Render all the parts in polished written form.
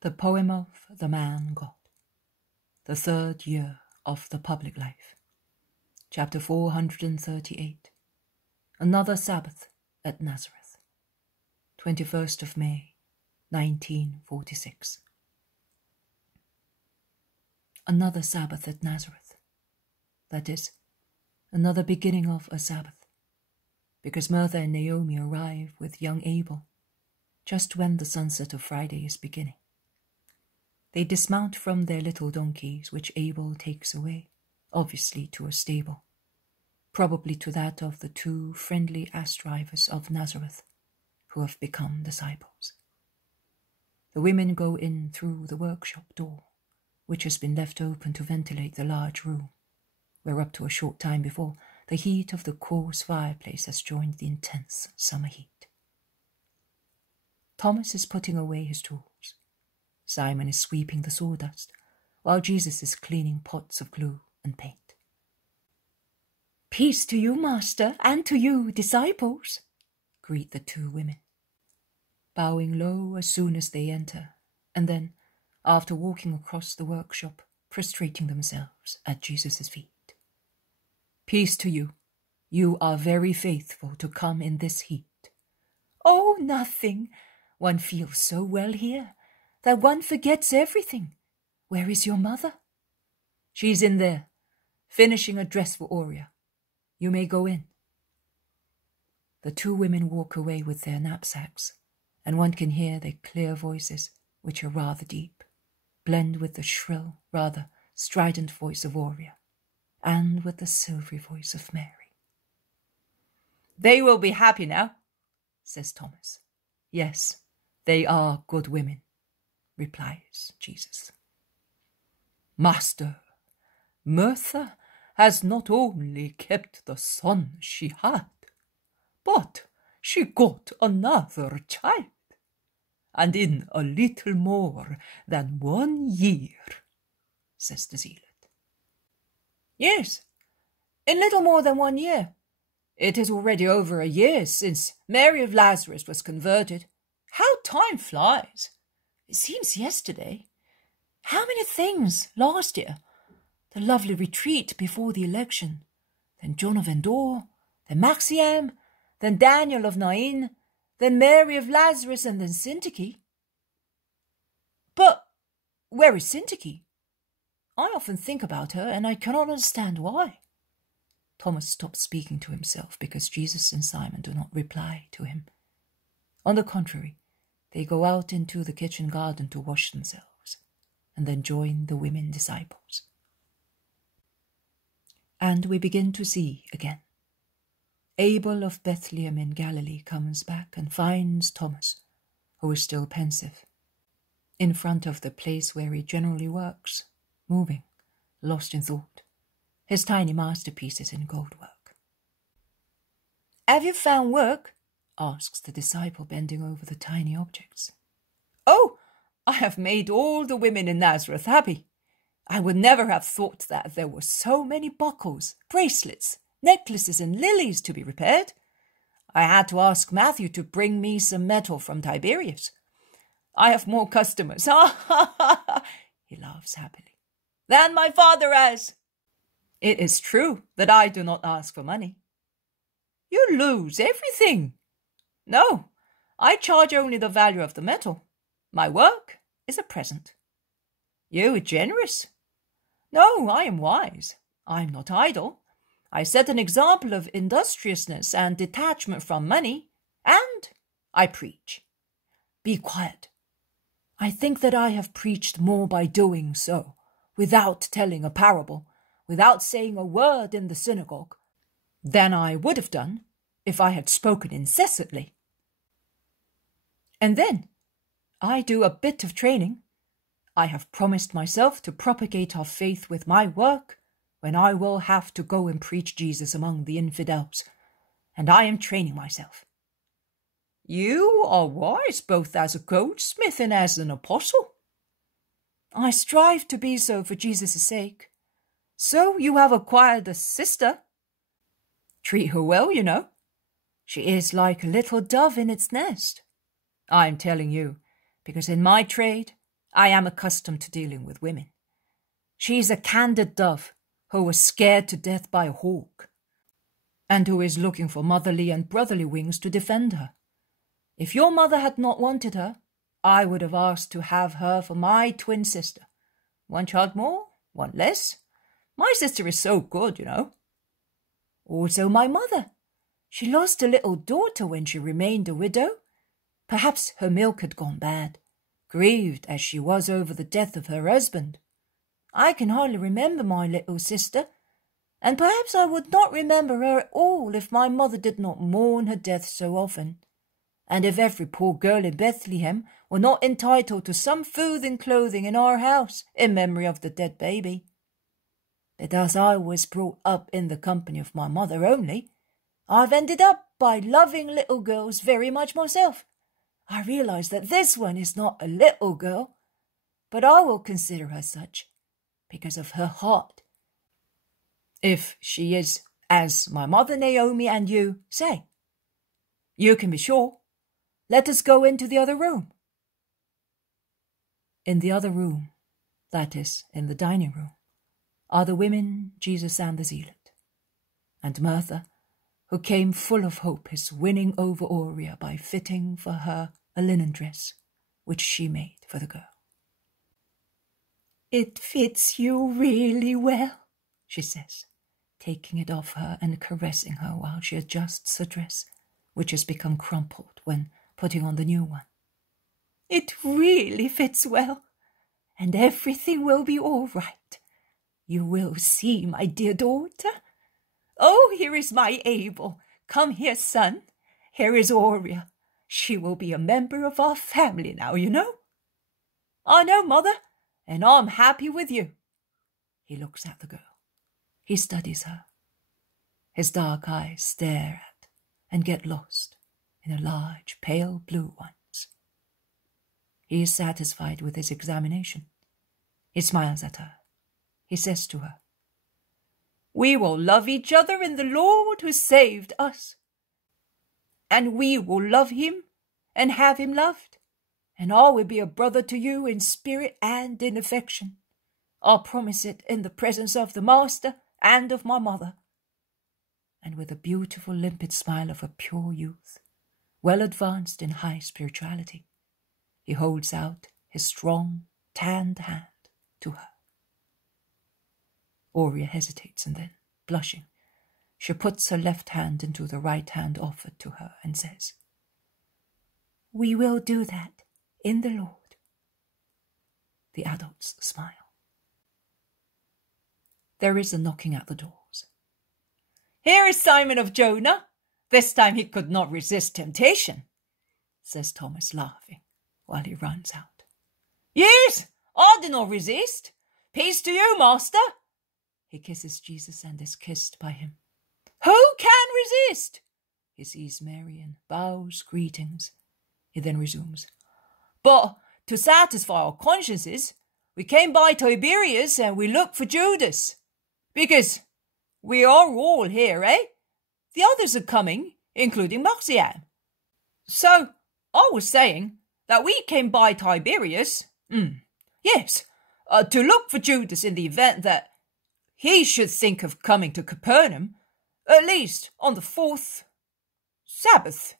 The Poem of the Man God. The Third Year of the Public Life. Chapter 438. Another Sabbath at Nazareth. 21st of May, 1946. Another Sabbath at Nazareth. That is, another beginning of a Sabbath, because Martha and Naomi arrive with young Abel, just when the sunset of Friday is beginning. They dismount from their little donkeys, which Abel takes away, obviously to a stable, probably to that of the two friendly ass drivers of Nazareth, who have become disciples. The women go in through the workshop door, which has been left open to ventilate the large room, where up to a short time before, the heat of the coarse fireplace has joined the intense summer heat. Thomas is putting away his tools. Simon is sweeping the sawdust, while Jesus is cleaning pots of glue and paint. "Peace to you, Master, and to you, disciples," greet the two women, bowing low as soon as they enter, and then, after walking across the workshop, prostrating themselves at Jesus' feet. "Peace to you. You are very faithful to come in this heat." "Oh, nothing. One feels so well here that one forgets everything. Where is your mother?" "She's in there, finishing a dress for Aurea. You may go in." The two women walk away with their knapsacks, and one can hear their clear voices, which are rather deep, blend with the shrill, rather strident voice of Aurea, and with the silvery voice of Mary. "They will be happy now," says Thomas. "Yes, they are good women," replies Jesus. "Master, Martha has not only kept the son she had, but she got another child, and in a little more than 1 year, says the zealot. "Yes, in little more than 1 year. It is already over a year since Mary of Nazareth was converted. How time flies! It seems yesterday. How many things last year! The lovely retreat before the election, then John of Endor, then Maxiam, then Daniel of Nain, then Mary of Lazarus, and then Syntyche. But where is Syntyche? I often think about her, and I cannot understand why." Thomas stops speaking to himself because Jesus and Simon do not reply to him. On the contrary, they go out into the kitchen garden to wash themselves, and then join the women disciples. And we begin to see again. Abel of Bethlehem in Galilee comes back and finds Thomas, who is still pensive, in front of the place where he generally works, moving, lost in thought, his tiny masterpieces in goldwork. "Have you found work?" asks the disciple, bending over the tiny objects. "Oh, I have made all the women in Nazareth happy. I would never have thought that there were so many buckles, bracelets, necklaces, and lilies to be repaired. I had to ask Matthew to bring me some metal from Tiberias. I have more customers," he laughs happily, "than my father has. It is true that I do not ask for money." "You lose everything." "No, I charge only the value of the metal. My work is a present." "You are generous." "No, I am wise. I am not idle. I set an example of industriousness and detachment from money, and I preach." "Be quiet. I think that I have preached more by doing so, without telling a parable, without saying a word in the synagogue, than I would have done if I had spoken incessantly. And then I do a bit of training. I have promised myself to propagate our faith with my work when I will have to go and preach Jesus among the infidels, and I am training myself." "You are wise both as a goldsmith and as an apostle." "I strive to be so for Jesus' sake." "So you have acquired a sister." "Treat her well, you know. She is like a little dove in its nest. I'm telling you, because in my trade I am accustomed to dealing with women. She's a candid dove who was scared to death by a hawk, and who is looking for motherly and brotherly wings to defend her. If your mother had not wanted her, I would have asked to have her for my twin sister. One child more, one less. My sister is so good, you know. Also my mother. She lost a little daughter when she remained a widow. Perhaps her milk had gone bad, grieved as she was over the death of her husband. I can hardly remember my little sister, and perhaps I would not remember her at all if my mother did not mourn her death so often, and if every poor girl in Bethlehem were not entitled to some food and clothing in our house in memory of the dead baby. But as I was brought up in the company of my mother only, I've ended up by loving little girls very much myself. I realize that this one is not a little girl, but I will consider her such because of her heart. If she is, as my mother Naomi and you say, you can be sure. Let us go into the other room. In the other room, that is, in the dining room, are the women, Jesus and the zealot. And Martha, who came full of hope, is winning over Aurea by fitting for her a linen dress, which she made for the girl. It fits you really well, she says, taking it off her and caressing her while she adjusts her dress, which has become crumpled when putting on the new one. It really fits well, and everything will be all right. You will see, my dear daughter. Oh, here is my Abel. Come here, son. Here is Aurea. She will be a member of our family now, you know. I know, mother, and I'm happy with you. He looks at the girl. He studies her. His dark eyes stare at and get lost in her large, pale blue ones. He is satisfied with his examination. He smiles at her. He says to her, "We will love each other in the Lord who saved us. And we will love him and have him loved. And I will be a brother to you in spirit and in affection. I'll promise it in the presence of the Master and of my mother." And with a beautiful limpid smile of a pure youth, well advanced in high spirituality, he holds out his strong, tanned hand to her. Aurea hesitates, and then, blushing, she puts her left hand into the right hand offered to her and says, "We will do that in the Lord." The adults smile. There is a knocking at the doors. "Here is Simon of Jonah. This time he could not resist temptation," says Thomas, laughing, while he runs out. "Yes, I did not resist. Peace to you, master." He kisses Jesus and is kissed by him. "Who can resist?" He sees Mary and bows greetings. He then resumes, "But to satisfy our consciences, we came by Tiberias and we looked for Judas. Because we are all here, eh? The others are coming, including Marcian. So I was saying that we came by Tiberias, yes, to look for Judas in the event that he should think of coming to Capernaum, at least on the 4th Sabbath.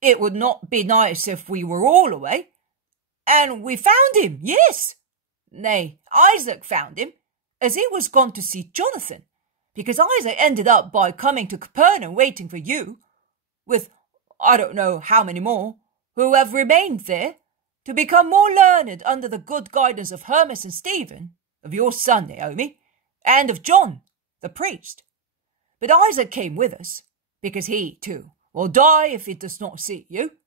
It would not be nice if we were all away. And we found him, yes. Nay, Isaac found him, as he was gone to see Jonathan, because Isaac ended up by coming to Capernaum waiting for you, with I don't know how many more, who have remained there, to become more learned under the good guidance of Hermas and Stephen, of your son Naomi, and of John, the priest. But Isaac came with us, because he, too, will die if he does not see you.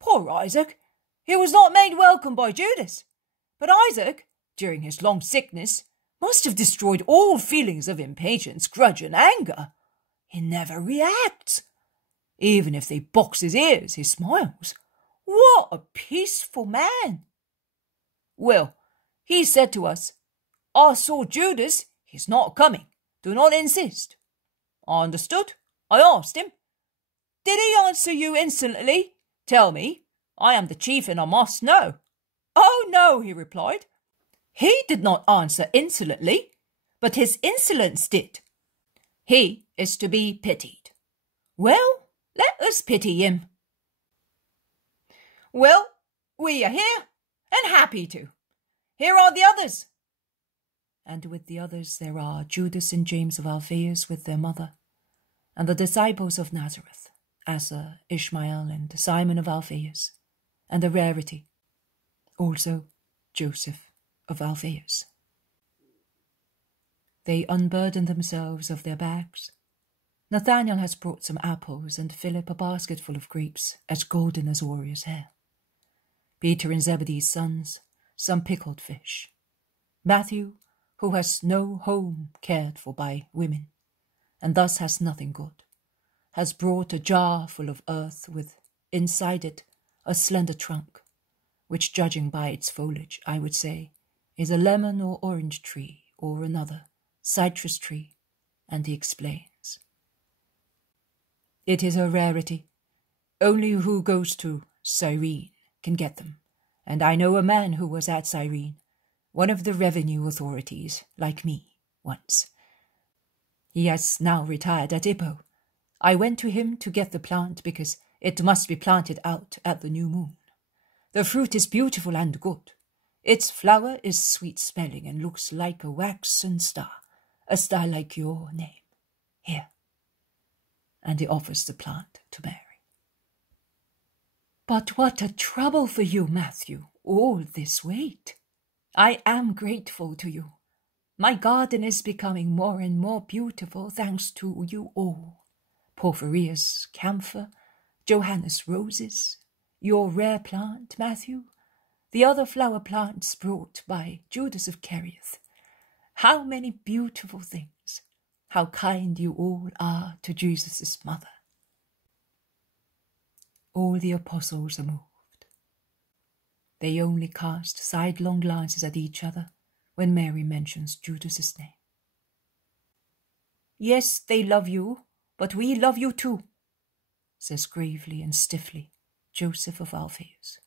Poor Isaac! He was not made welcome by Judas. But Isaac, during his long sickness, must have destroyed all feelings of impatience, grudge, and anger. He never reacts. Even if they box his ears, he smiles. What a peaceful man! Well, he said to us, 'I saw Judas, he's not coming. Do not insist.' I understood. I asked him. Did he answer you insolently? Tell me. I am the chief and I must know." "Oh, no, he replied. He did not answer insolently, but his insolence did. He is to be pitied. Well, let us pity him. Well, we are here, and happy to. Here are the others. And with the others there are Judas and James of Alphaeus with their mother, and the disciples of Nazareth, Asa, Ishmael, and Simon of Alphaeus, and a rarity, also Joseph of Alphaeus. They unburden themselves of their bags. Nathanael has brought some apples, and Philip a basketful of grapes, as golden as Oria's hair. Peter and Zebedee's sons, some pickled fish. Matthew, who has no home cared for by women, and thus has nothing good, has brought a jar full of earth with, inside it, a slender trunk, which, judging by its foliage, I would say, is a lemon or orange tree, or another, citrus tree, and he explains. It is a rarity. Only who goes to Cyrene can get them, and I know a man who was at Cyrene, one of the revenue authorities, like me, once. He has now retired at Hippo. I went to him to get the plant because it must be planted out at the new moon. The fruit is beautiful and good. Its flower is sweet-smelling and looks like a waxen star, a star like your name. Here. And he offers the plant to Mary. But what a trouble for you, Matthew, all this wait. I am grateful to you. My garden is becoming more and more beautiful thanks to you all. Porphyrius camphor, Johannes roses, your rare plant, Matthew, the other flower plants brought by Judas of Kerioth. How many beautiful things! How kind you all are to Jesus' mother. All the apostles are moved. They only cast sidelong glances at each other when Mary mentions Judas's name. Yes, they love you, but we love you too, says gravely and stiffly Joseph of Alphaeus.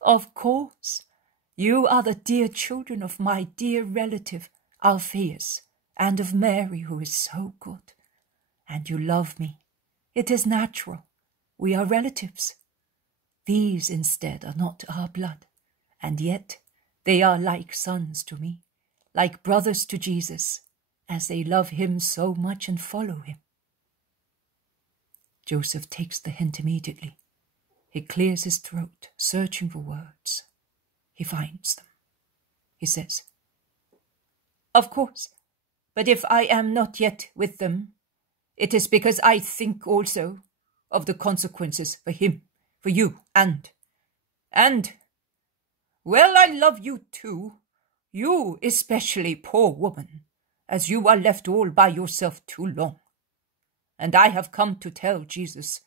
Of course, you are the dear children of my dear relative Alphaeus, and of Mary, who is so good. And you love me. It is natural. We are relatives. These, instead, are not our blood, and yet they are like sons to me, like brothers to Jesus, as they love him so much and follow him. Joseph takes the hint immediately. He clears his throat, searching for words. He finds them. He says, Of course, but if I am not yet with them, it is because I think also of the consequences for him, for you, and, well, I love you too, you especially, poor woman, as you are left all by yourself too long. And I have come to tell Jesus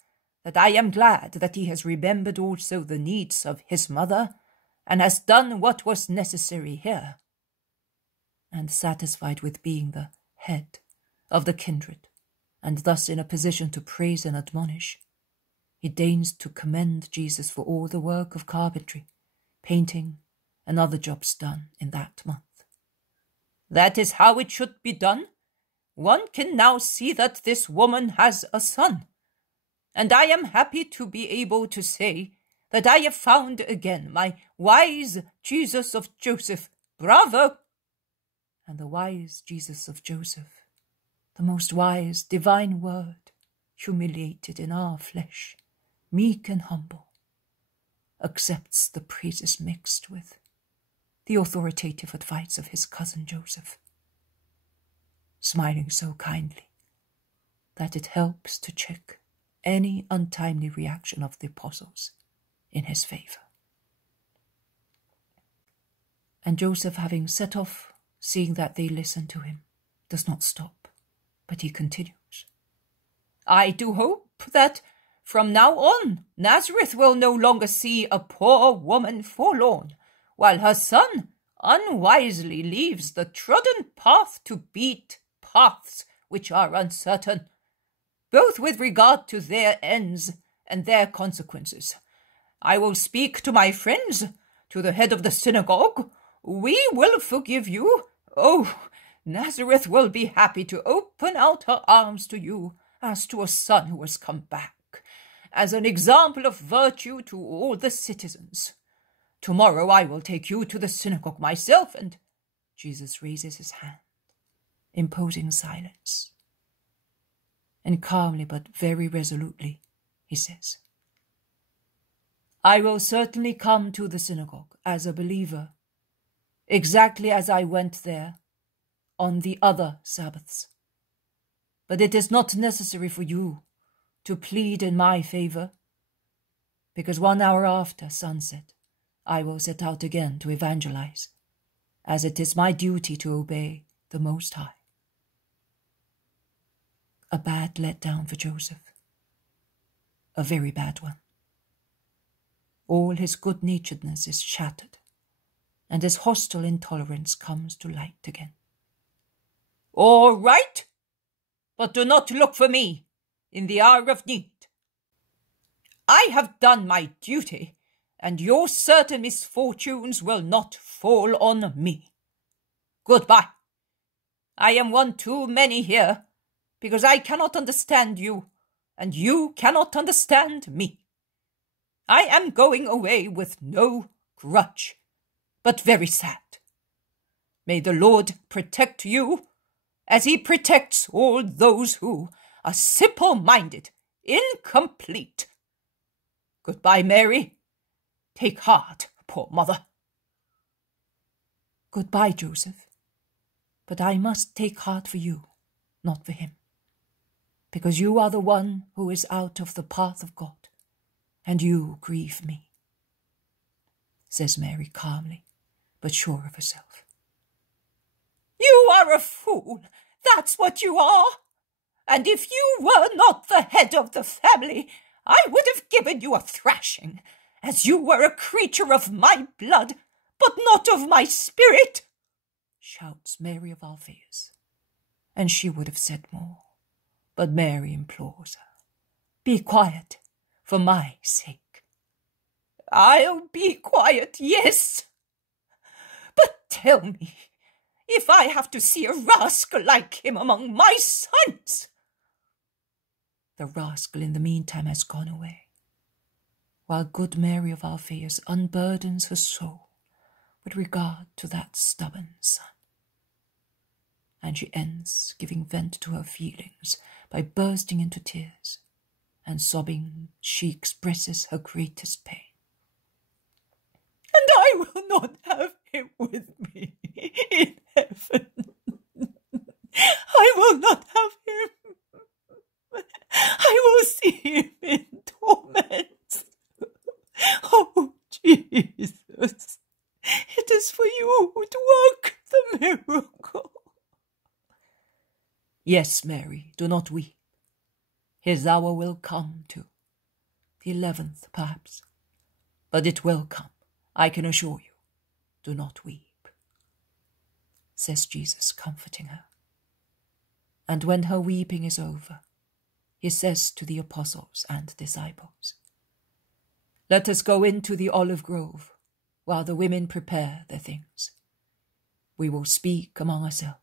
that I am glad that he has remembered also the needs of his mother, and has done what was necessary here. And satisfied with being the head of the kindred, and thus in a position to praise and admonish, he deigns to commend Jesus for all the work of carpentry, painting, and other jobs done in that month. That is how it should be done. One can now see that this woman has a son, and I am happy to be able to say that I have found again my wise Jesus of Joseph. Bravo! And the wise Jesus of Joseph, the most wise divine word, humiliated in our flesh, meek and humble, accepts the praises mixed with the authoritative advice of his cousin Joseph, smiling so kindly that it helps to check any untimely reaction of the apostles in his favor. And Joseph, having set off, seeing that they listen to him, does not stop, but he continues. I do hope that from now on Nazareth will no longer see a poor woman forlorn, while her son unwisely leaves the trodden path to beat paths which are uncertain, both with regard to their ends and their consequences. I will speak to my friends to the head of the synagogue, we will forgive you. Oh, Nazareth will be happy to open out her arms to you as to a son who has come back, as an example of virtue to all the citizens. Tomorrow I will take you to the synagogue myself, and Jesus raises his hand, imposing silence. And calmly but very resolutely, he says, I will certainly come to the synagogue as a believer, exactly as I went there on the other Sabbaths. But it is not necessary for you to plead in my favor, because 1 hour after sunset I will set out again to evangelize, as it is my duty to obey the Most High. A bad letdown for Joseph. A very bad one. All his good-naturedness is shattered, and his hostile intolerance comes to light again. All right, but do not look for me in the hour of need. I have done my duty, and your certain misfortunes will not fall on me. Goodbye. I am one too many here, because I cannot understand you, and you cannot understand me. I am going away with no grudge, but very sad. May the Lord protect you, as he protects all those who are simple-minded, incomplete. Goodbye, Mary. Take heart, poor mother. Goodbye, Joseph. But I must take heart for you, not for him, because you are the one who is out of the path of God, and you grieve me, says Mary calmly, but sure of herself. You are a fool, that's what you are. And if you were not the head of the family, I would have given you a thrashing, as you were a creature of my blood, but not of my spirit, shouts Mary of Alphaeus. And she would have said more, but Mary implores her, be quiet, for my sake. I'll be quiet, yes. But tell me, if I have to see a rascal like him among my sons. The rascal in the meantime has gone away, while good Mary of Alphaeus unburdens her soul with regard to that stubborn son. And she ends giving vent to her feelings by bursting into tears, and sobbing she expresses her greatest pain. And I will not have him with me in heaven. I will not have him. I will see him in torments. Oh, Jesus, it is for you to work the miracle. Yes, Mary, do not weep. His hour will come too, the 11th perhaps, but it will come, I can assure you. Do not weep, says Jesus, comforting her. And when her weeping is over, he says to the apostles and disciples, let us go into the olive grove while the women prepare their things. We will speak among ourselves